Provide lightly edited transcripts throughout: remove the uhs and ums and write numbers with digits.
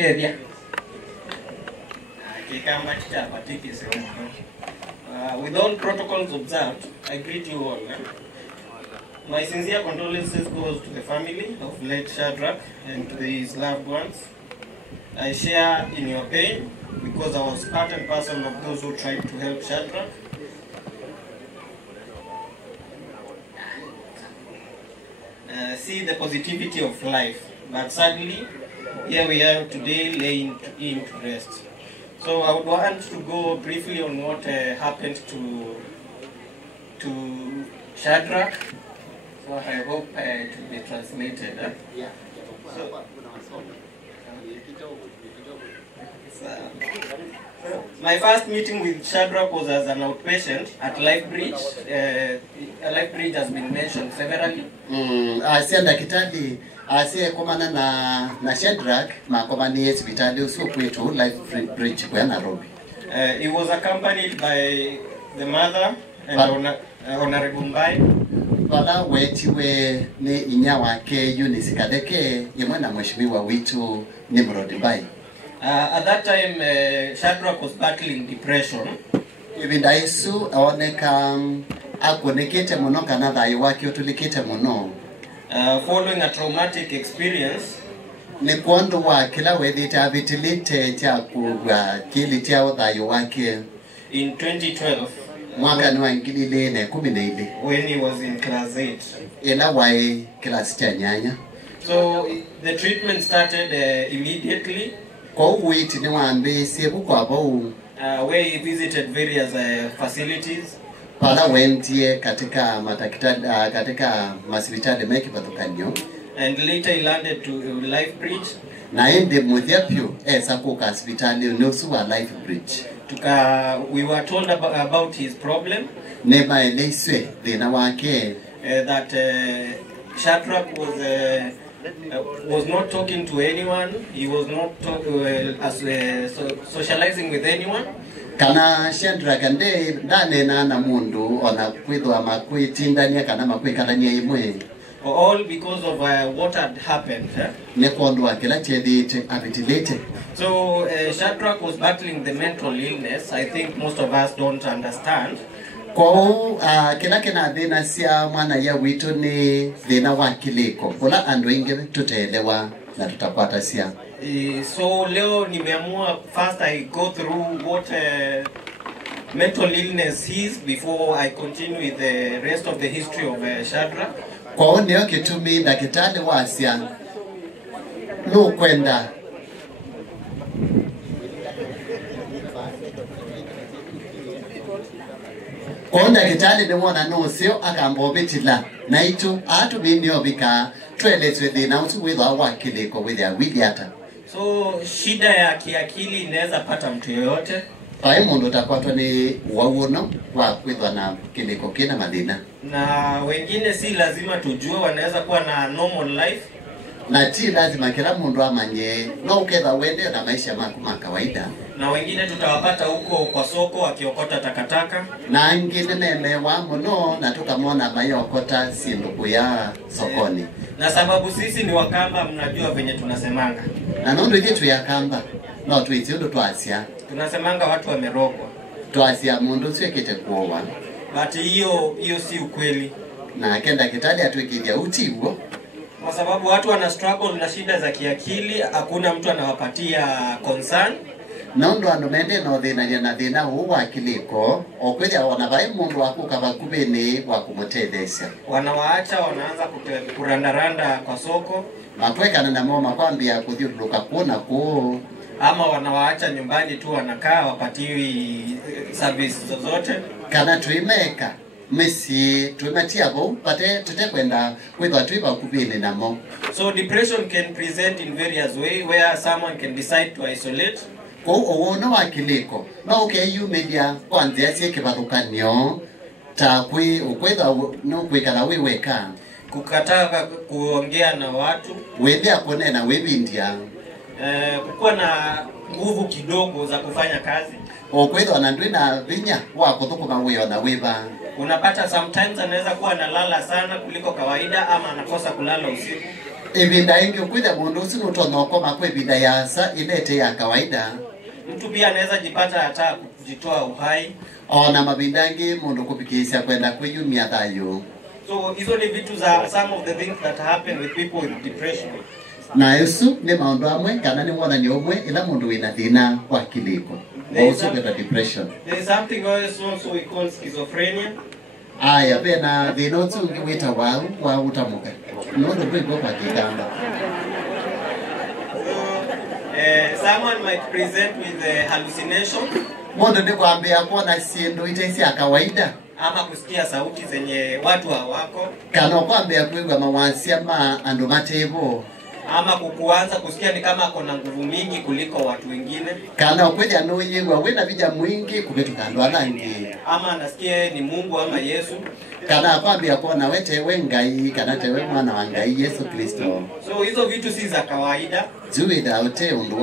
Kedia. With all protocols observed, I greet you all. My sincere condolences goes to the family of late Shadrach and to his loved ones. I share in your pain because I was part and parcel of those who tried to help Shadrach. See the positivity of life, but sadly, here we are today laying in to rest. So I would want to go briefly on what happened to Shadrach. So I hope it will be translated. Yeah. So, my first meeting with Shadrach was as an outpatient at Lifebridge. Lifebridge has been mentioned severally. Asia daktari asia komana na Shadrach makomani hospitali usiku kwetu Lifebridge kwa Nairobi. He was accompanied by the mother and Honorable Mbai. Bala wetiwe ni inya wake Eunice Kadeke yemwe na mheshimiwa wetu Nimrod Mbai. At that time, Shadrach was battling depression. Even Yesu aoneka akonekete muno kana thayo wake utulikite muno. Following a traumatic experience, ni kondo wa kila wedite abitilite cha kugwa kili cha thayo wake in 2012. Mwaka ni wa 2012 when he was in class 8. Ila wai class cha nyanya. So the treatment started immediately. Kwa uwiti ni waambi siebu kwa bau. Where he visited various facilities. Pala wentie katika matakitali katika masibitali mengi patukanyo. And later he landed to Lifebridge. Na ende mudhiapyo kuka hospitali nusu wa Lifebridge. We were told about his problem. Nema eleswe dhina wake. That Shadrach was not talking to anyone. He was not socializing with anyone. Kana Shadrach ande dane na mundu ona kwithwa makwitindania kana makwikarania imwe. All because of what had happened. So Shadrach was battling the mental illness. I think most of us don't understand. Kila dhina sia mwana ya wito ni dhina wakiliko. Kula ando inge tutaelewa na tutapata sia. So leo nimeamua first I go through what mental illness is before I continue with the rest of the history of Shadrach. Kwa neo kitumi daktari wa Asia no kwenda kwa daktari ni mwana no sio akambobitila na itu atu binio bika twelezwe thina utu witwa wakiliko withia widiata. So shida ya kiakili inaweza pata mtu yoyote. Pai mundu takwatwa ni wauno wa kwithwa na kiliko kina madina. Na wengine si lazima tujue, wanaweza kuwa na normal life. Na ti lazima kila mundu amanye no uketha wende na maisha makuma kawaida. Na wengine tutawapata huko kwa soko akiokota takataka. Na ngine memewa muno na tukamwona bayokota sinduku ya sokoni. Na sababu sisi ni Wakamba, mnajua venye tunasemanga. Na nondo yetu ya Kamba no tuiti ndo twasia. Tunasemanga watu wamerogwa. Twasia mundu siwekete kuowa. But hiyo si ukweli. Na kenda kitali atuikidia utiwo. Kwa sababu watu wana struggle na shida za kiakili, hakuna mtu anawapatia concern. Nondo anomende no thina na thina huu wakiliko okwithia ona vai mundu akuka bakubini wa kumutethesha. Wanawaacha wanaanza kurandaranda kwa soko. Matwekana na mama kwambia kuthiuruka kuona ku ama wanawaacha nyumbani tu wanakaa wapatiwi service zozote. Kana tuimeka mesi tumetia bo pate tutakwenda kwithwa tuiba kubini namo. So depression can present in various ways where someone can decide to isolate. Kwa uono wakiliko no ukeyumilia kwanzia sie kibathukanio ta ukwitha no kwikara wiweka kukataa kuongea na watu, wethia kunena wibindia, kukuwa na nguvu kidogo za kufanya kazi. Okwithwa na ndwina vinya wa kuthukuma wio na wiba. Unapata sometimes anaweza kuwa analala sana kuliko kawaida ama anakosa kulala usiku. ibinda ingi ukwitha mundu ucio nutonokoma kwa ibinda ya sa ilete ya kawaida. Mtu pia anaweza jipata hata kujitoa uhai. Ona mabindangi mundu kupikisha kwenda kwiyumia thayo. So hizo ni vitu za some of the things that happen with people with depression. Na Yesu ni maundu amwe kana ni wona nyomwe ila mundu wina thina wa kiliko. Also with depression. There is something else also we call schizophrenia. Aya bena thina utungi wita wa utamuka. Nondo ndiko pakitamba. Someone might present with hallucination. Mundu ni kwambia kuona sindu itaisi ya kawaida. Ama kusikia sauti zenye watu hawako. Kana kwambia kuigwa mawansia ma andu matevo. Ama kuanza kusikia ni kama kuna nguvu mingi kuliko watu wengine. Kana ukweja noyegwa wena vija mwingi kubetuka ndo alangi. Ama anasikia ni Mungu ama Yesu. Kana kwambia kuona wetewe ngai kana tewe mwana wa ngai Yesu Kristo. So hizo vitu si za kawaida. Zuida ute undu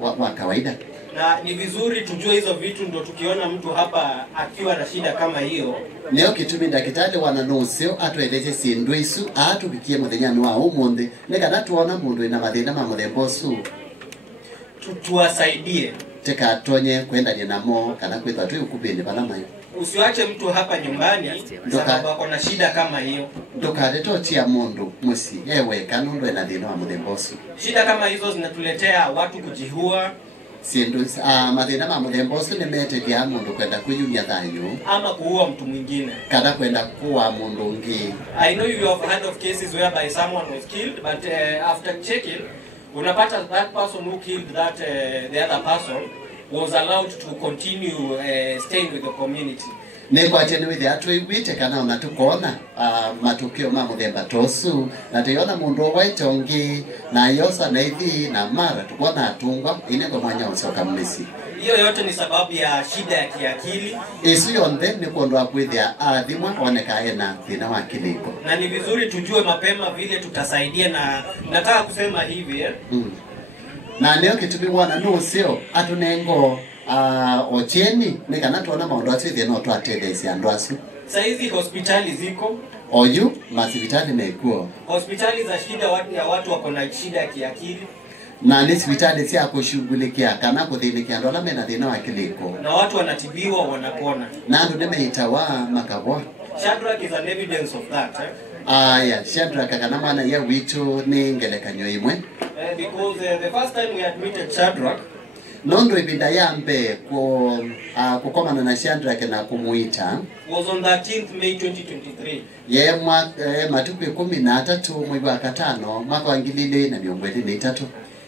wa kawaida. Na ni vizuri tujue hizo vitu ndo tukiona mtu hapa akiwa na shida kama hiyo. Neo kitumi dakitali wana nusio atueleze sindu isu atubikie muthenyani wa umundi nekana tuona mundu ina mathina ma muthemba su tuwasaidie teka tonye kwenda ni namo kana kwitwa tu ukubini bana mayo. Usiwache mtu hapa nyumbani sababu ako na shida kama hiyo. Ndokade tochia mundu musi ewe kana ndo ina thina wa muthemba su. Shida kama hizo zinatuletea watu kujihua. Sindu mathina ma muthemba su nimetetia mundu kwenda kuyumia thayo ama kuua mtu mwingine kana kwenda kuwa mundu ngi. I know you have heard of cases whereby someone was killed, but after checking unapata that person who killed the other person was allowed to continue staying with the community. Neko acheni withi atuigwite kana ona tukona matukio ma muthemba tosu na tiona mundu waitongi na yosa na ithi na mara tukona atungwa ineko mwanya usoka mmesi. Hiyo yote ni sababu ya shida ya kiakili. Isu yonde ni kuondoa kwithia athimwa oneka ena thina wa kiliko. Na ni vizuri tujue mapema vile tutasaidia na nataka kusema hivi Na leo kitumi wana nusio atunengo ocheni ni kana tuona maundu atithia no twatethesia andu asu. Saizi hospitali ziko. Oyu masivitali mekuo. Hospitali za shida watu wako na shida ya kiakili. Na ni hospitali sia kushughulikia kana kuthinikia ndola mena thina wa kiliko. Na watu wanatibiwa wanapona. Na andu nimeitawa makabwa. Shadrach is an evidence of that. Aya, Shadrach kana mwana ya witu ni ngelekanyo imwe. Because the first time we admitted Shadrach, nondo ibinda yambe kukomana na Shadrach na kumuita was on 13th May 2023. Ye matuku 13 mwezi wa 5 mwaka wa 2023.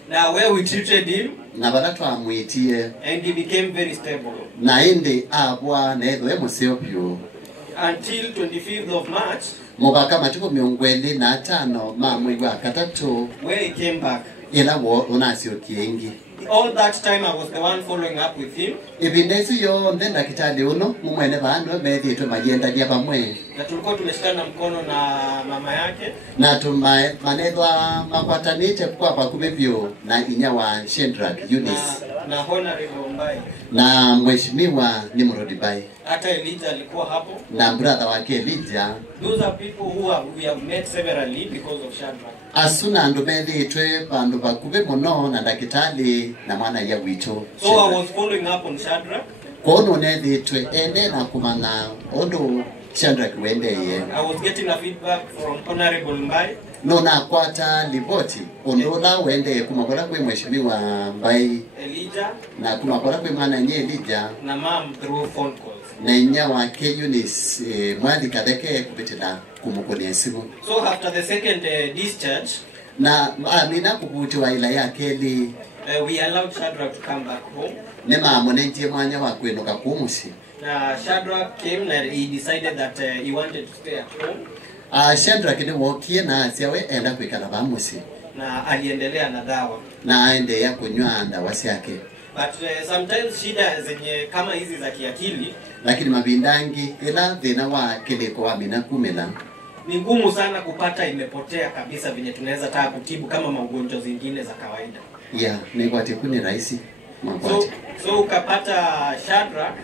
Now where we treated him na baratu amuitie and he became very stable. Na indi abwa na edho emusiopyo until 25th of March mubaka matuku 25 ma mwezi wa 3 where he came back. Ila wo unasio kiengi. All that time I was the one following up with him. Ibindezi yo ndenda kitali uno mumwene bandu bethi tumajenda dia pamwe. Na tulikuwa tumeshikana mkono na mama yake. Na tumae manedwa makwataniche kwa kubebyo na inya wa Shadrach Eunice. Na Honorable Mbai. Na mheshimiwa Nimrod Mbai. Hata Elijah alikuwa hapo. Na brother wake Elijah. Those are people who we have met severally because of Shadrach. Asuna andu methi itwe bandu bakube muno na dakitali na mwana ya wito. So I was following up on Shadrach. Kono nethi itwe ende na kumanga ondo Shadrach wendeye. I was getting a feedback from Honorable Mbai. No na kwata liboti ondola wende kumakora kwe mheshimiwa Mbai Elijah na kumakora kwe mwana nye Elijah na mom through phone calls. Na inya wake Eunice mwadi kadeke kupitila kumukonia simu. So after the second discharge na amina kubuti wa ila yake li we allowed Shadrach to come back home. Nema monenje mwanya wa kwenuka kumusi. Na Shadrach came and he decided that he wanted to stay at home. Shadrach ni wokie na asiawe enda kuikala bamusi. Na aliendelea na dawa. Na aende ya kunywa dawa yake. But sometimes shida zenye kama hizi za kiakili lakini mabindangi ila dhina wa kiliko wa mina kumela ni ngumu sana kupata imepotea kabisa venye tunaweza taka kutibu kama magonjwa zingine za kawaida. Yeah, ni kwa tikuni rahisi. So ukapata Shadrach.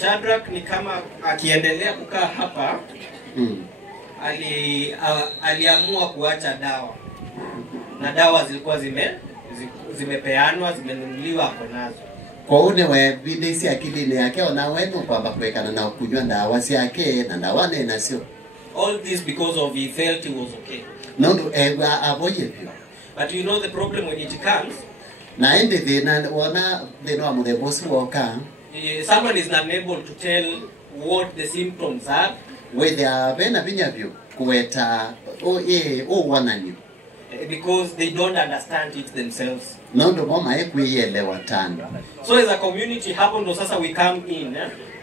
Shadrach ni kama akiendelea kukaa hapa aliamua kuacha dawa. Na dawa zilikuwa zimepeanwa, zimenunuliwa hapo nazo. Kwa une we bidisi akilini yake ona wenu kwamba kuwekana na kunywa dawa yake na dawa nena sio. All this because of he felt he was okay. Nondo ewa avoye pio. But you know the problem when it comes, na ende thina wana thina wa muthembosi woka, someone is not able to tell what the symptoms are. Whether bena binyavyo kuweta wananyu. Because they don't understand it themselves. Nondo mama ekuielewa tano. So as a community hapo ndo sasa we come in.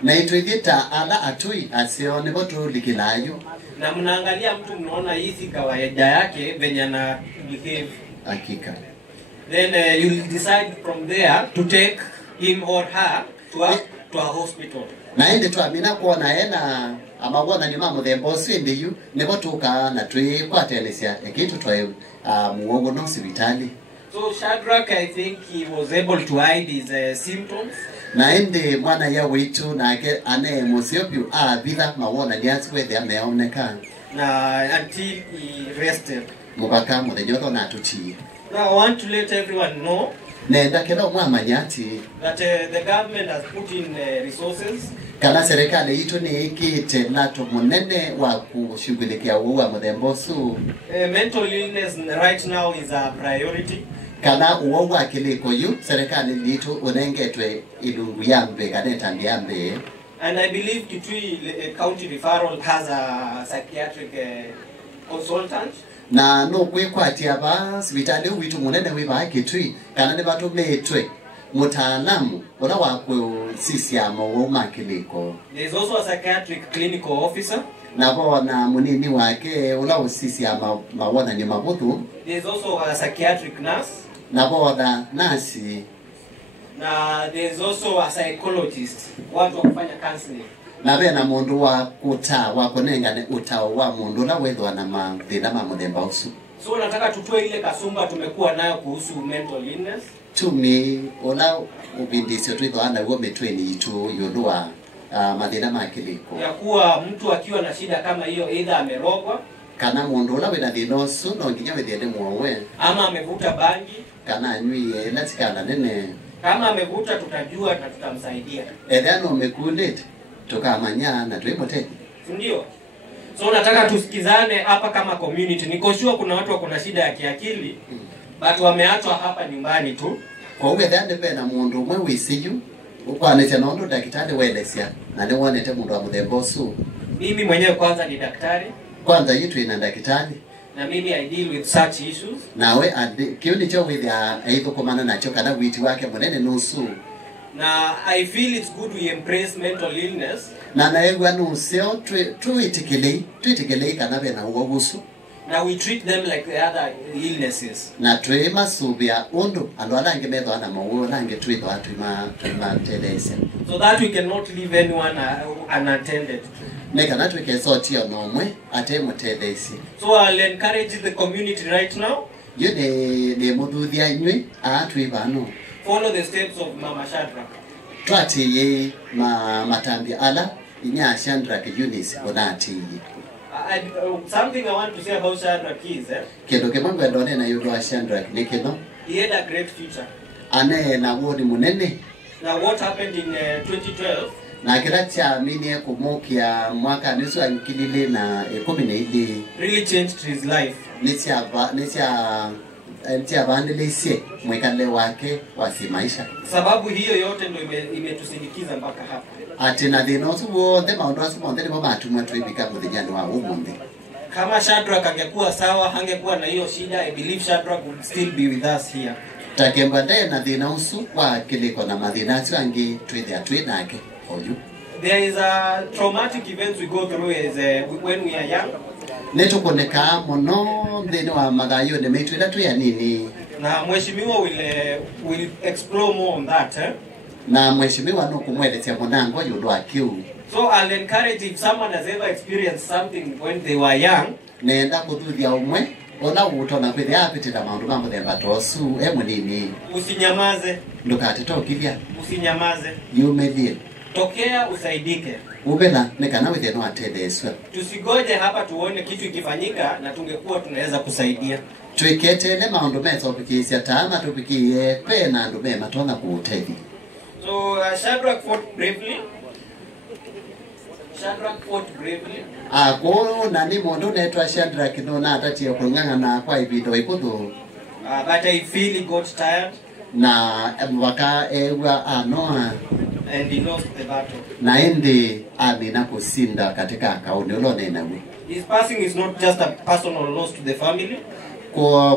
Na ituithita ala atui asione botu likilayo. Na mnaangalia mtu mnaona hii si kawaida yake venye na behave. Hakika. Then you decide from there to take him or her to a hospital. Na ende tu amina kuona ena amabona ni mama muthembosi ndiyu nebo tuka na twi kwatelesya ekitu twa muogo no hospitali. So Shadrach, I think he was able to hide his symptoms. Na ende mwana ya witu na ake ane musyopiu bila mawona niasi wethe ameoneka. Na until he rested. Mubaka muthenya na tuchie. Now I want to let everyone know Nenda kena mwamanyati that the government has put in resources. Kana serikali itu ni ikite lato munene wa kushughulikia uwa muthembosu. Mental illness right now is a priority. Kana uwa kiliko yu serikali litu unengetwe ilungu yambe kaneta yambe. And I believe Kitui County Referral has a psychiatric consultant. Na no kwikwatia ba hospitali witu munene wiba Kitui kana ne batu metwe mutaalamu ona wakwe sisi amo makiliko. There is also a psychiatric clinical officer. Na bona munini wake ola usisi ama mawona ni mabutu. There is also a psychiatric nurse. Na bona nasi. Na there is also a psychologist. Watu wa kufanya counseling. Na bena mundu wa kuta wakonenga ne utao wa mundu la wedwa na mathina mamuthemba usu. So nataka tutoe ile kasumba tumekuwa nayo kuhusu mental illness. Tumi ola ubindisyo twitho ana uo metweni itu yodua mathina makiliko. Ya kuwa mtu akiwa na shida kama hiyo either amerogwa kana mundu la wena thinosu no nginya wethiende muowe ama amevuta bangi kana anywie na tikana nene. Kama amevuta tutajua na tutamsaidia. Edano mekulete tukamanya na tuimote. Ndio. So nataka tusikizane hapa kama community. Niko sure kuna watu wako na shida ya kiakili but wameachwa hapa nyumbani tu. Kwa uwe dhande bena mundu mwe wisiyu ukwanete nondo daktari welesya na ne wonete mundu wa muthembosu. Mimi mwenyewe kwanza ni daktari. Kwanza yitu ina daktari. Na mimi I deal with such issues. Nawe kiuni cho with ya eitho komana nacho kana witi wake munene nusu. Na I feel it's good we embrace mental illness. Na naegwa nusio tuitikile kana bena uogusu. Now we treat them like the other illnesses. Na tuwe masubia undu ando alange metho ana mawo alange tuitho atuma telese. So that we cannot leave anyone unattended. Neka na tuwe sotio nomwe ate mutelesi. So I'll encourage the community right now. You ne muduthia nywe atwi bano. Follow the steps of Mama Shadrach. Twati ye matambi ala inya Shadrach Eunice onati. Something I want to say about Shadrach is kendo kemango ndone na yudo wa Shadrach ni kendo he had a great future. Ane na wodi munene. Now what happened in 2012? Na kiracha mini kumukia mwaka nusu ankilile na 12 really changed his life. Nicha bandelese mwekale wake wasi maisha. Sababu hiyo yote ndio imetusindikiza mpaka hapa. Ati na thino subo the maundu asumonde ni mama atumwa tuibika muthijani wa umundi. Kama Shadrach angekuwa sawa, hangekuwa na hiyo shida. I believe Shadrach would still be with us here. Takemba ndeye na thina usu kwa kiliko na mathina acio angi twinake oyu. There is a traumatic events we go through as when we are young. Netukoneka muno thini wa magayo ne mitwira tu ya nini. Na mheshimiwa will explore more on that. Na mheshimiwa no kumwelezea munango yudo akiu. So I'll encourage if someone has ever experienced something when they were young, nenda kuthuthia umwe ona utona kwithia apitira maundu ma muthemba tosu munini. Usinyamaze. Ndukatitokithia. Usinyamaze. Yumelie. Tokea usaidike. ubela nekana withe no atetheswa Tusigoje hapa tuone kitu ikifanyika na tungekuwa tunaweza kusaidia. twiketele maundu metopikisya tama tupikie pena andu me matona kuutethi. So Shadrach fought bravely. Ako nani mundu netwa Shadrach no na atatie kulung'ang'ana kwa ibindo ikuthu. But I feel he got tired. Na waka ewa anoa and he lost the battle. Na indi amina kusinda katika kauni ulonena we. His passing is not just a personal loss to the family,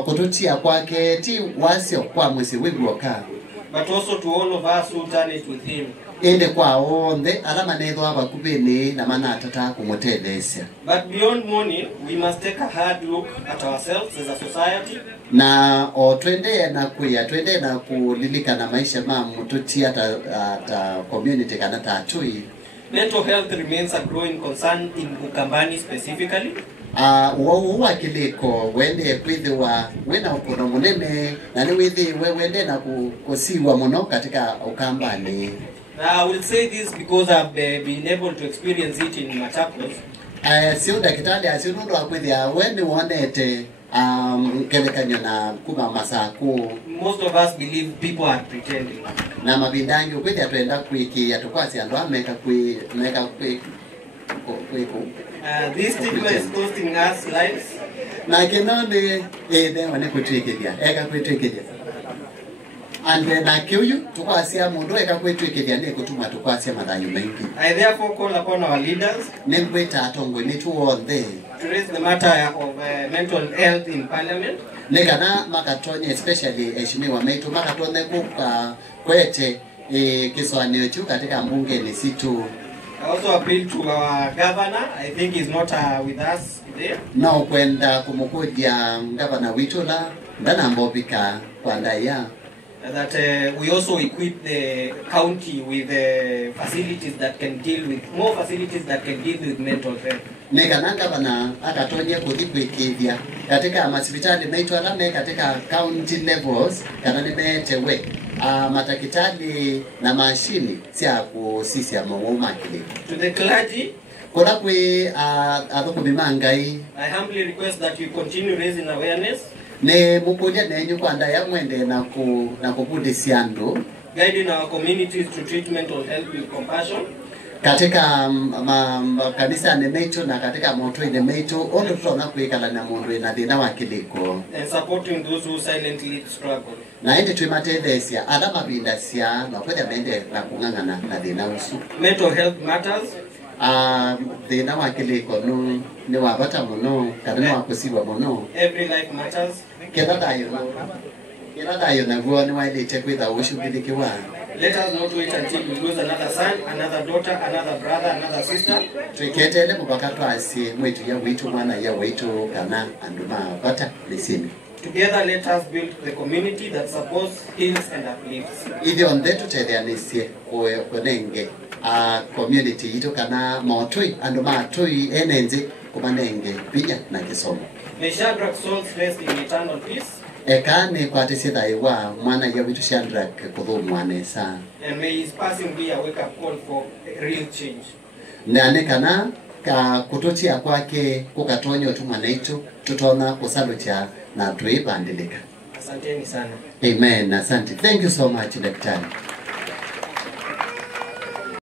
kututia kwake ti wasio kwa mwisi wigwoka, but also to all of us who journeyed with him. Ende kwa onde alama netho abakubini na mana atata kumutethesya. But beyond mourning, we must take a hard look at ourselves as a society. Na twende na kulilika na maisha ma mututia ta community kana ta chui. Mental health remains a growing concern in Ukambani specifically. Wa kiliko wende kwithiwa wena ukono munene na ni withi wende na kusiwa muno katika Ukambani. I will say this because I've been able to experience it in Machakos. Sio dakitali asinundo akwithia wende wonete kelekanyo na kuma masaku. Most of us believe people are pretending. Na mabindangi ukwithia twenda kuikia tukwasi andu ameka This stigma is costing us lives. Na kinone they wane kutwikithia eka kutwikithia. And na kiuyu tukwasia mundu eka kwitwikithia ni kutuma tukwasia mathayo mengi. I therefore call upon our leaders Nengweta atongo ni tuothe to raise the matter of mental health in parliament. Nekana makatonye especially heshimiwa metu makatonye kuka kwete kiswanio chu katika mbunge ni situ. I also appeal to our governor. I think he's not with us today. No kwenda kumukuja governor Witula ndana mbobika kwa ndaya. That we also equip the county with facilities that can deal with more facilities that can deal with mental health. Nekana governor akatonye kuthikithia katika hospitali metu alame katika county levels kana nimetewe matakitali na mashini sia kusisia mawoma kile. To the clergy, kuna kwi athoko bimangai, I humbly request that you continue raising awareness. Ne mukuja nenyu kwa ndaya mwende na kubudisia andu guiding our communities to treat mental health with compassion. Katika kanisa nemeito na katika moto nemeito ondo tutona kuikala na mundu na thina wa kiliko. And supporting those who silently struggle. Na ende twimatethesia ala mabinda cia na kwenda mende na kung'ang'ana na thina usu. Mental health matters. Thina wa kiliko no ni wabata muno kana wa kusiwa muno. Every life matters. Kila dayo na vuo ni wailite kwitha ushughulikiwa. Let us not wait until we lose another son, another daughter, another brother, another sister. Twiketele mubaka twasi mwetu ya witu mwana ya witu kana anduma bata lisini. Together let us build the community that supports, heals and uplifts. Idi onde tutethanisie kwenenge community itu kana motui anduma tui enenzi kumanenge pinya na kisomo. May Shadrach's souls rest in eternal peace. Ekane kwatisi thaiwa mwana ya witu Shadrach kuthumwanesa. And may his passing be a wake-up call for real change. Nane kana kutotia kwake kukatonyo tumwanaitu tutona kusalucha na tuibandilika. Asanteni sana. Amen. Asante. Thank you so much, Daktari.